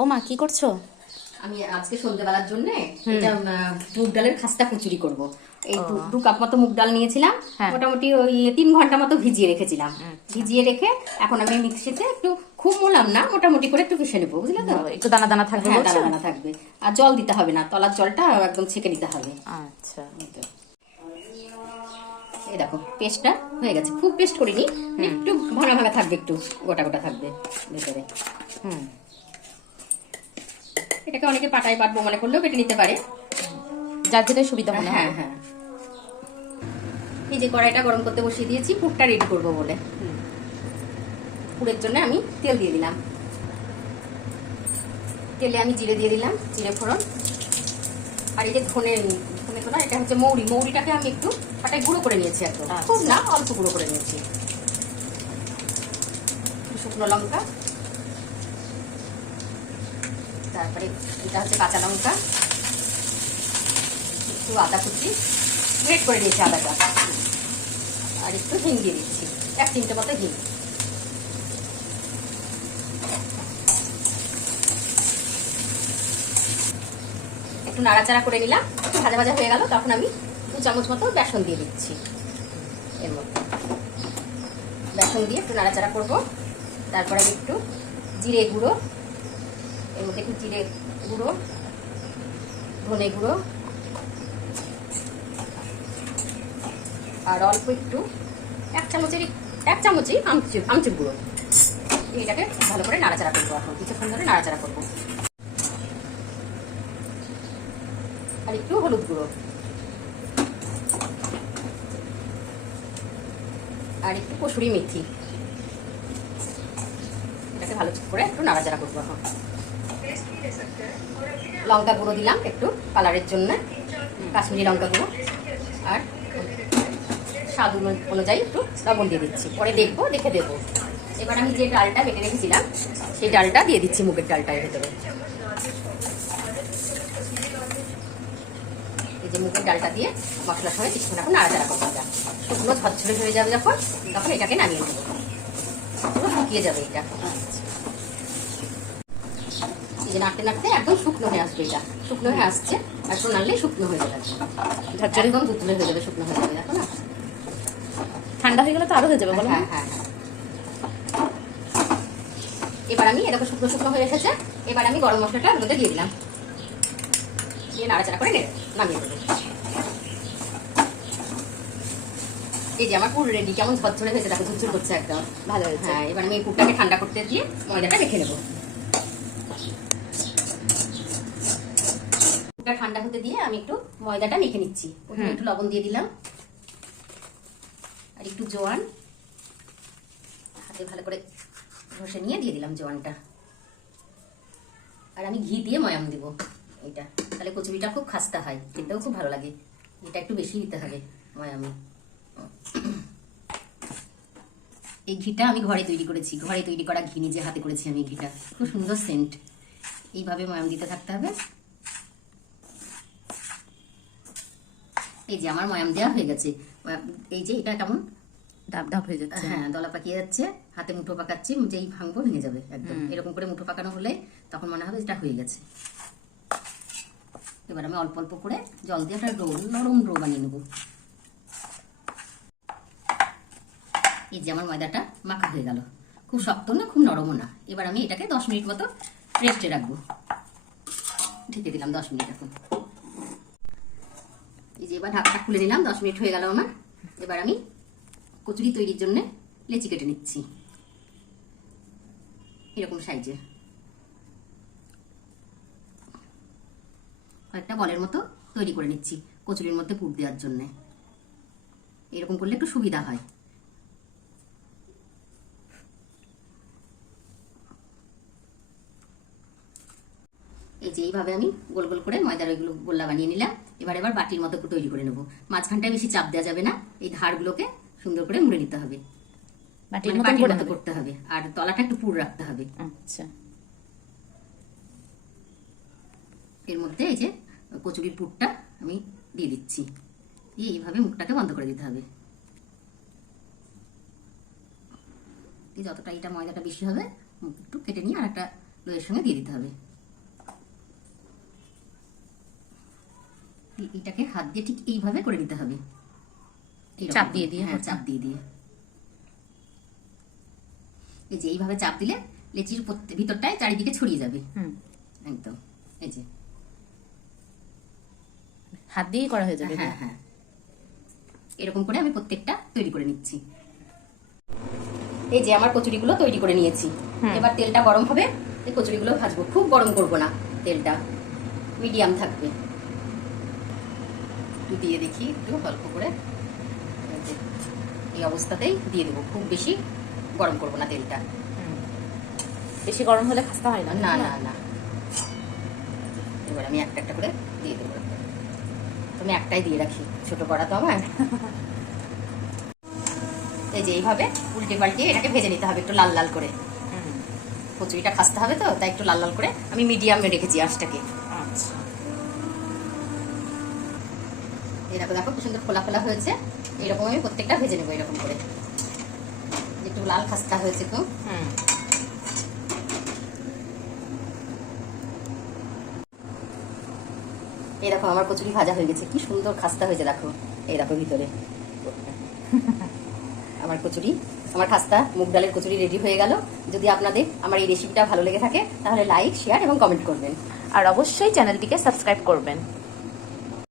ও মা, কি করছো? আমি আজকে সন্ধ্যেবেলার জন্য এটা মুগ ডালের খাস্তা খিচুড়ি করব। এই দু কাপ মতো মুগ ডাল নিয়েছিলাম, হ্যাঁ। মোটামুটি ওই 3 ঘন্টা মতো ভিজিয়ে রেখেছিলাম। ভিজিয়ে রেখে এখন আমি মিক্সিতে একটু, খুব মোলাম না, মোটামুটি করে একটু পিষে নেবো, বুঝলে তো? একটু দানা দানা থাকবে হ্যাঁ, বলছো? দানা দানা থাকবে। আর জল দিতে হবে না, তলার জলটা একদম ছেঁকে নিতে হবে। আচ্ছা। এই দেখো পেস্টটা হয়ে গেছে, খুব পেস্ট করিনি, একটু ভাঙা ভাঙা থাকবে, একটু গোটা গোটা থাকবে ভেতরে। এটাকে অনেকে পাটায় বাটবো মনে করলেও বেটে নিতে পারে, যার যেটাই সুবিধা মনে হয়। হ্যাঁ হ্যাঁ। এই যে কড়াইটা গরম করতে বসিয়ে দিয়েছি পুরটা রেডি করবো বলে। পুরের জন্য আমি তেল দিয়ে দিলাম। তেলে আমি জিরে দিয়ে দিলাম, জিরে ফোড়ন। আর এই যে ধনে ধনে তো না, এটা হচ্ছে মৌরি। মৌরিটাকে আমি একটু পাটায় গুঁড়ো করে নিয়েছি, একদম খুব না, অল্প গুঁড়ো করে নিয়েছি। শুকনো লঙ্কা, তারপরে এটা হচ্ছে কাঁচা লঙ্কা, একটু আদা কুচি গ্রেট করে নিয়েছি আদাটা, আর একটু হিং দিয়ে দিচ্ছি, 1 চিমটে মতো হিং। একটু নাড়াচাড়া করে নিলাম, একটু ভাজা ভাজা হয়ে গেল, তখন আমি 2 চামচ মতো বেসন দিয়ে দিচ্ছি এর মধ্যে। বেসন দিয়ে একটু নাড়াচাড়া করবো। তারপরে আমি একটু জিরে গুঁড়ো, এর মধ্যে একটু জিরে গুঁড়ো, ধনে গুঁড়ো, আর অল্প একটু 1 চামচই আমচুর গুঁড়ো। এটাকে ভালো করে নাড়াচাড়া করবো, এখন কিছুক্ষণ ধরে নাড়াচাড়া করবো। আর একটু হলুদ গুঁড়ো, আর একটু কসুরি মেথি। এটাকে ভালো করে একটু নাড়াচাড়া করবো এখন। লঙ্কা গুঁড়ো দিলাম একটু কালারের জন্য, কাশ্মীরি লঙ্কা গুঁড়ো, আর স্বাদ অনুযায়ী একটু লবণ দিয়ে দিচ্ছি, পরে দেখবো, দেখে দেবো। এবার আমি যে ডালটা বেটে রেখেছিলাম সেই ডালটা দিয়ে দিচ্ছি মুগের ডালটার ভেতরে। এই যে মুগের ডালটা দিয়ে মশলার সঙ্গে কিছুক্ষণ এখন নাড়াচাড়া করবো। এটা শুকনো ঝরঝরে হয়ে যাবে যখন, তখন এটাকে নামিয়ে নেবো, পুরো শুকিয়ে যাবে এটা। এই যে নাড়তে নাড়তে একদম শুকনো হয়ে আসবে, এটা শুকনো হয়ে আসছে, আর একটু নাড়লে শুকনো হয়ে যাবে, একদম দুতুলে হয়ে যাবে, শুকনো হয়ে যাবে। দেখো না, ঠান্ডা হয়ে গেলে তো আরো হয়ে যাবে, বলো? হ্যাঁ হ্যাঁ হ্যাঁ। এবার আমি এরকম শুকনো শুকনো হয়ে এসেছে, এবার আমি গরম মশলাটা ওর মধ্যে দিয়ে দিলাম, দিয়ে নাড়াচাড়া করে নামিয়ে দেবো। এই যে আমার পুর রেডি, কেমন ঝরঝরে হয়েছে, দেখো ঝুরঝুর করছে একদম, ভালো হয়েছে। হ্যাঁ, এবার আমি এই পুরটাকে ঠান্ডা করতে দিয়ে ময়দাটা রেখে নেবো। পুরটা ঠান্ডা হতে দিয়ে আমি একটু ময়দাটা মেখে নিচ্ছি। একটু লবণ দিয়ে দিলাম, আর একটু জোয়ান হাতে ভালো করে ঘষে নিয়ে দিয়ে দিলাম জোয়ানটা। আর আমি ঘি দিয়ে ময়াম দিব এটা, তাহলে কচুরিটা খুব খাস্তা হয়, খেতেও খুব ভালো লাগে। এটা একটু বেশি দিতে হবে ময়ামে। এই ঘিটা আমি ঘরে তৈরি করেছি, ঘরে তৈরি করা ঘি, নিজে হাতে করেছি আমি। ঘিটা খুব সুন্দর সেন্ট। এইভাবে ময়াম দিতে থাকতে হবে। এই যে আমার ময়াম দেওয়া হয়ে গেছে। এই যে এটা কেমন ধাপ ধাপ হয়ে যাচ্ছে। হ্যাঁ, দলা পাকিয়ে যাচ্ছে, হাতে মুঠো পাকাচ্ছি, যেই ভাঙবো ভেঙে যাবে একদম। এরকম করে মুঠো পাকানো হলে তখন মনে হবে এটা হয়ে গেছে। এবার আমি অল্প অল্প করে জল দিয়ে একটা রোল, নরম ডো বানিয়ে নেবো। এই যে আমার ময়দাটা মাখা হয়ে গেল, খুব শক্ত না, খুব নরমও না। এবার আমি এটাকে 10 মিনিট মতো রেস্টে রাখবো। ঢেকে দিলাম 10 মিনিট এখন। এই যে এবার ঢাকটা খুলে নিলাম, 10 মিনিট হয়ে গেল আমার। এবার আমি কচুরি তৈরির জন্য লেচি কেটে নিচ্ছি, এরকম সাইজে কয়েকটা বলের মতো তৈরি করে নিচ্ছি কচুরির মধ্যে পুর দেওয়ার জন্য। এরকম করলে একটু সুবিধা হয়। এই যে এইভাবে আমি গোল গোল করে ময়দার ওইগুলো গোল্লা বানিয়ে নিলাম। এবার বাটির মতো তৈরি করে নেবো। মাঝখানটায় বেশি চাপ দেওয়া যাবে না, এই ধারগুলোকে সুন্দর করে মুড়ে নিতে হবে, বাটির মতো করতে হবে, আর তলাটা একটু পুর রাখতে হবে। আচ্ছা। এর মধ্যে এই যে কচুরির পুরটা আমি দিয়ে দিচ্ছি, এইভাবে মুখটাকে বন্ধ করে দিতে হবে। যতটা এটা ময়দাটা বেশি হবে, একটু কেটে নিয়ে আর একটা লোয়ের সঙ্গে দিয়ে দিতে হবে। এটাকে হাত দিয়ে ঠিক এইভাবে করে নিতে হবে, এইরকম চাপ করে। দিয়ে দিয়ে? হ্যাঁ, চাপ দিয়ে দিয়ে। এই যে এইভাবে চাপ দিলে লেচির ভিতরটায় চারিদিকে ছড়িয়ে যাবে। হুম, একদম এই যে। হাত দিয়েই করা হয়ে যাবে। হ্যাঁ হ্যাঁ, এরকম করে আমি প্রত্যেকটা তৈরি করে নিচ্ছি। এই যে আমার কচুরিগুলো তৈরি করে নিয়েছি। এবার তেলটা গরম হবে, এই কচুরিগুলো ভাজবো। খুব গরম করব না, তেলটা মিডিয়াম থাকবে। একটু দিয়ে দেখি, একটু অল্প করে। এই যে, এই অবস্থাতেই দিয়ে দেবো, খুব বেশি গরম করব না তেলটা। বেশি গরম হলে খাস্তা হয় না। না না না। এবার আমি একটা একটা করে দিয়ে দেবো। তুমি একটাই দিয়ে রাখি, ছোট করা তো আমার। এই যে এইভাবে উল্টে পাল্টে এটাকে ভেজে নিতে হবে একটু লাল লাল করে। কচুরিটা খাসতে হবে তো, তাই একটু লাল লাল করে আমি মিডিয়ামে রেখেছি আঁচটাকে। আচ্ছা, এরকম দেখো কি সুন্দর খোলা খোলা হয়েছে। এরকম আমি প্রত্যেকটা ভেজে নেবো এরকম করে, একটু লাল খাস্তা হয়েছে তো। এই দেখো আমার কচুরি ভাজা হয়ে গেছে, কি সুন্দর খাস্তা হয়েছে দেখো। এই দেখো ভিতরে আমার কচুরি, আমার খাস্তা মুগ ডালের কচুরি রেডি হয়ে গেল। যদি আপনাদের আমার এই রেসিপিটা ভালো লেগে থাকে তাহলে লাইক, শেয়ার এবং কমেন্ট করবেন। আর অবশ্যই চ্যানেলটিকে সাবস্ক্রাইব করবেন।